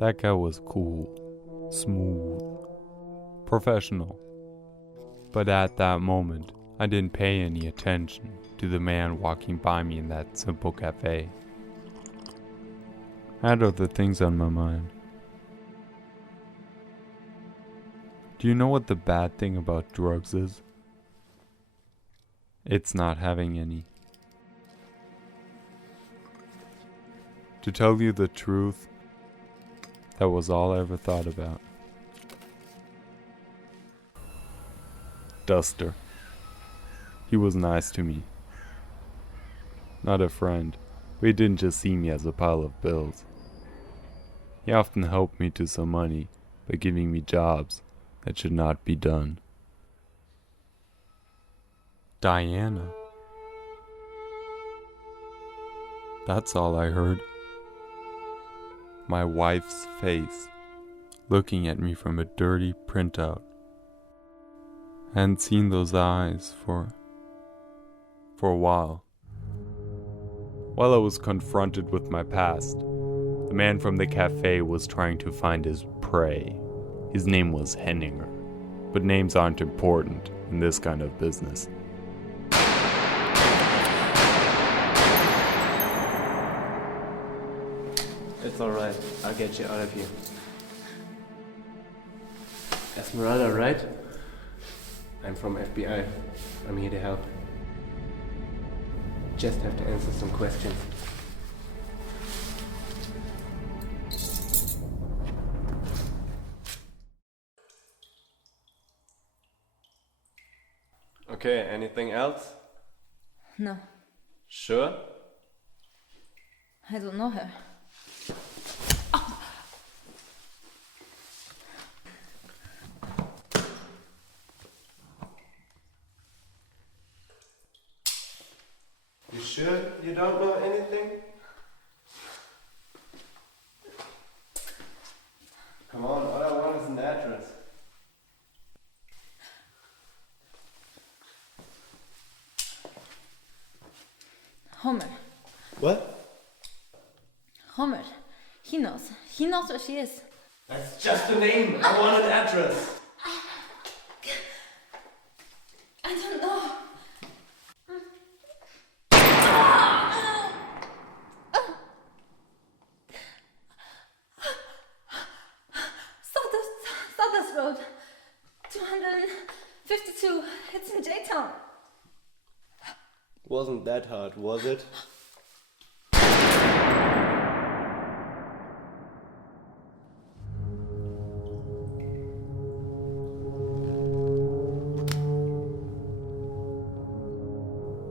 That guy was cool, smooth, professional. But at that moment, I didn't pay any attention to the man walking by me in that simple cafe. I had other things on my mind. Do you know what the bad thing about drugs is? It's not having any. To tell you the truth, that was all I ever thought about. Duster. He was nice to me. Not a friend, but he didn't just see me as a pile of bills. He often helped me to some money by giving me jobs that should not be done. Diana. That's all I heard. My wife's face, looking at me from a dirty printout. I hadn't seen those eyes for a while. While I was confronted with my past, the man from the cafe was trying to find his prey. His name was Henninger, but names aren't important in this kind of business. It's alright, I'll get you out of here. Esmeralda, right? I'm from FBI. I'm here to help. Just have to answer some questions. Okay, anything else? No, Sure? I don't know her. You sure you don't know anything? Come on, all I want is an address. Homer. What? Homer. He knows. He knows where she is. That's just a name. I want an address. I don't know. Sawdust Road. 252. It's in J-Town. Wasn't that hard, was it?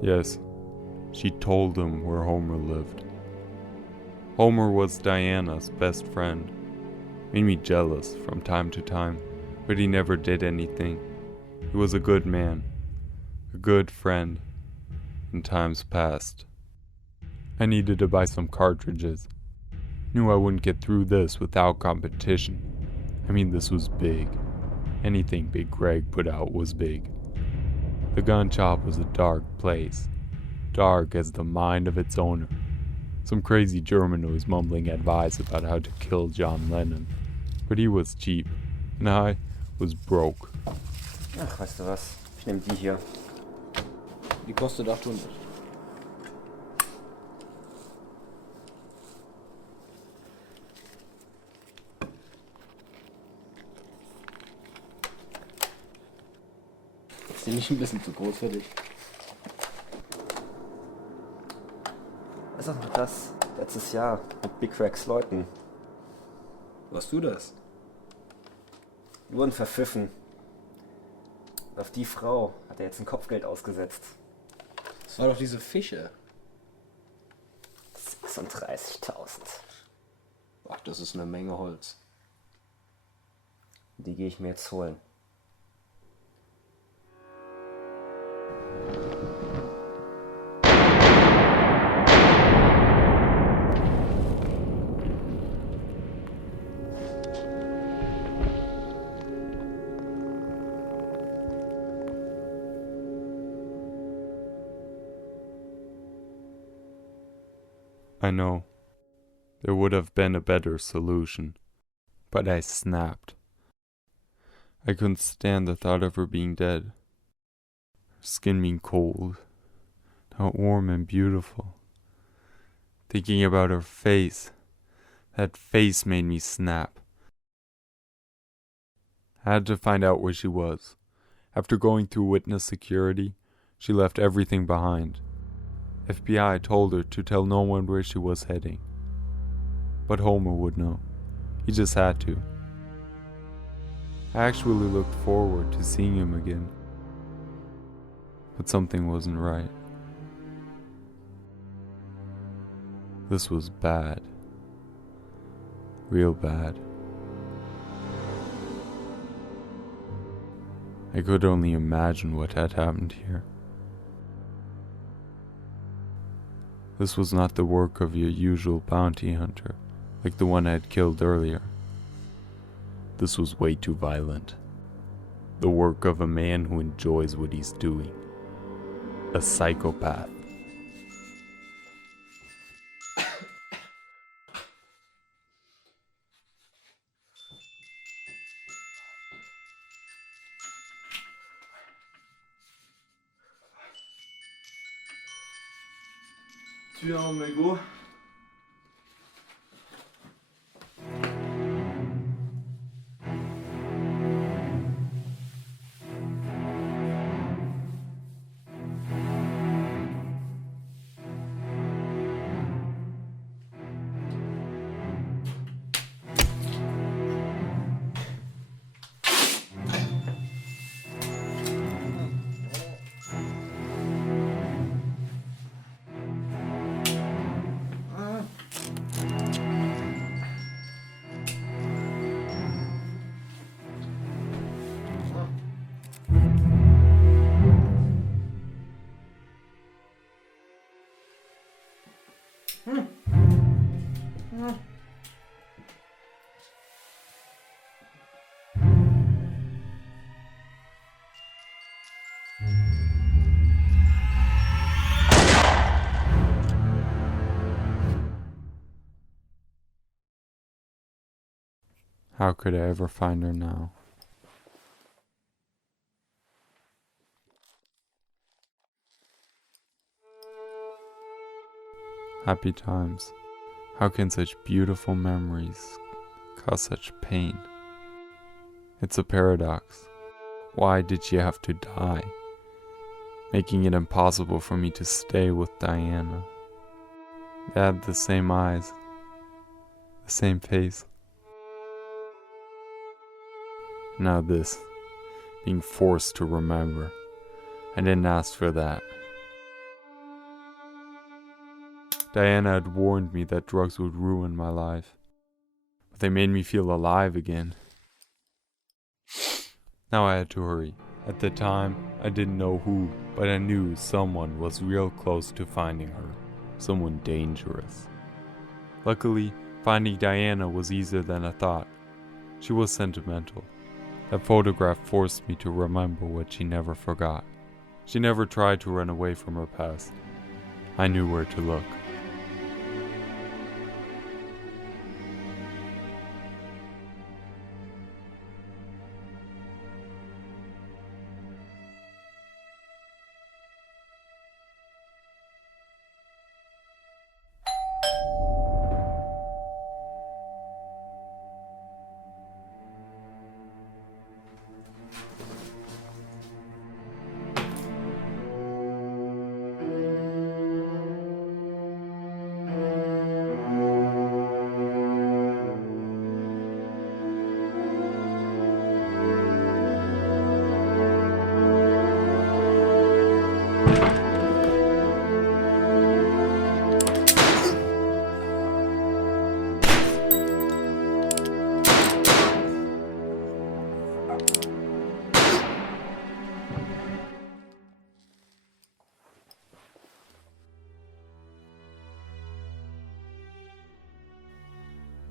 Yes, she told him where Homer lived. Homer was Diana's best friend. Made me jealous from time to time, but he never did anything. He was a good man, a good friend in times past. I needed to buy some cartridges. Knew I wouldn't get through this without competition. I mean, this was big. Anything Big Greg put out was big. The gun shop was a dark place, dark as the mind of its owner. Some crazy German who was mumbling advice about how to kill John Lennon. But he was cheap, and I was broke. Ach, weißt du was? Ich nehme die hier. Die kostet 800. Ist die nicht ein bisschen zu groß für dich? Ist doch noch das letztes Jahr mit Big Cracks Leuten. Warst du das? Die wurden verpfiffen. Und auf die Frau hat er jetzt ein Kopfgeld ausgesetzt. Das war doch diese Fische. 36.000. Ach, das ist eine Menge Holz. Die gehe ich mir jetzt holen. I know. There would have been a better solution. but I snapped. I couldn't stand the thought of her being dead. Her skin being cold, not warm and beautiful. Thinking about her face, that face made me snap. I had to find out where she was. After going through witness security, she left everything behind. FBI told her to tell no one where she was heading. But Homer would know. He just had to. I actually looked forward to seeing him again. But something wasn't right. This was bad. Real bad. I could only imagine what had happened here. This was not the work of your usual bounty hunter, like the one I had killed earlier. This was way too violent. The work of a man who enjoys what he's doing. A psychopath. Tu es en mégot? How could I ever find her now? Happy times. How can such beautiful memories cause such pain? It's a paradox. Why did she have to die? Making it impossible for me to stay with Diana. They had the same eyes, the same face. Now this, being forced to remember. I didn't ask for that. Diana had warned me that drugs would ruin my life, but they made me feel alive again. Now I had to hurry. At the time, I didn't know who, but I knew someone was real close to finding her. Someone dangerous. Luckily, finding Diana was easier than I thought. She was sentimental. That photograph forced me to remember what she never forgot. She never tried to run away from her past. I knew where to look.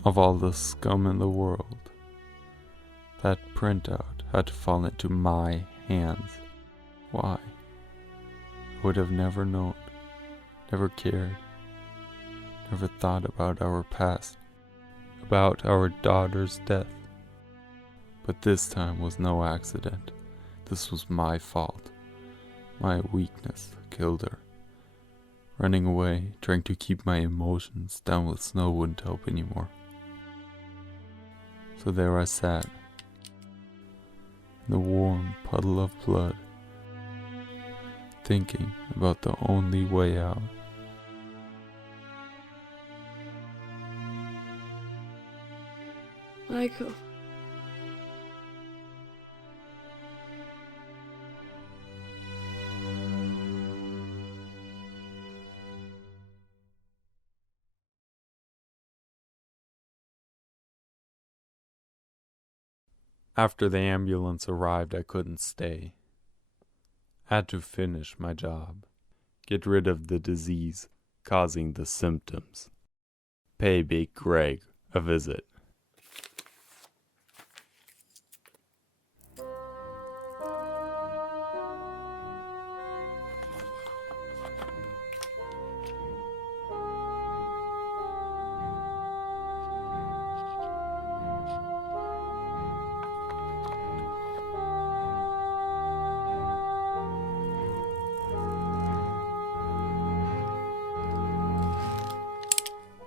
Of all the scum in the world, that printout had to fall into my hands. Why? I would have never known, never cared, never thought about our past, about our daughter's death. But this time was no accident. This was my fault. My weakness killed her. Running away, trying to keep my emotions down with snow wouldn't help anymore. So there I sat, in the warm puddle of blood, thinking about the only way out. Michael. After the ambulance arrived, I couldn't stay. I had to finish my job, get rid of the disease causing the symptoms, pay Big Greg a visit.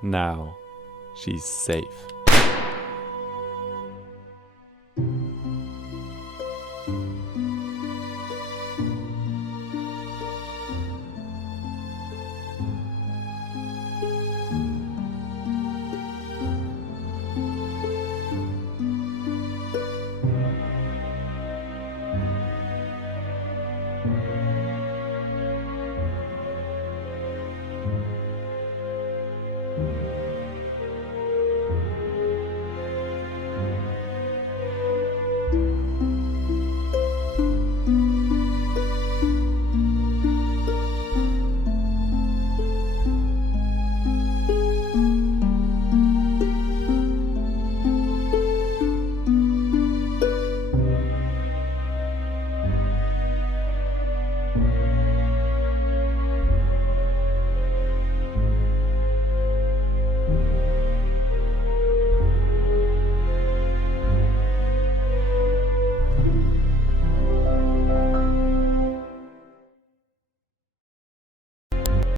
Now, she's safe.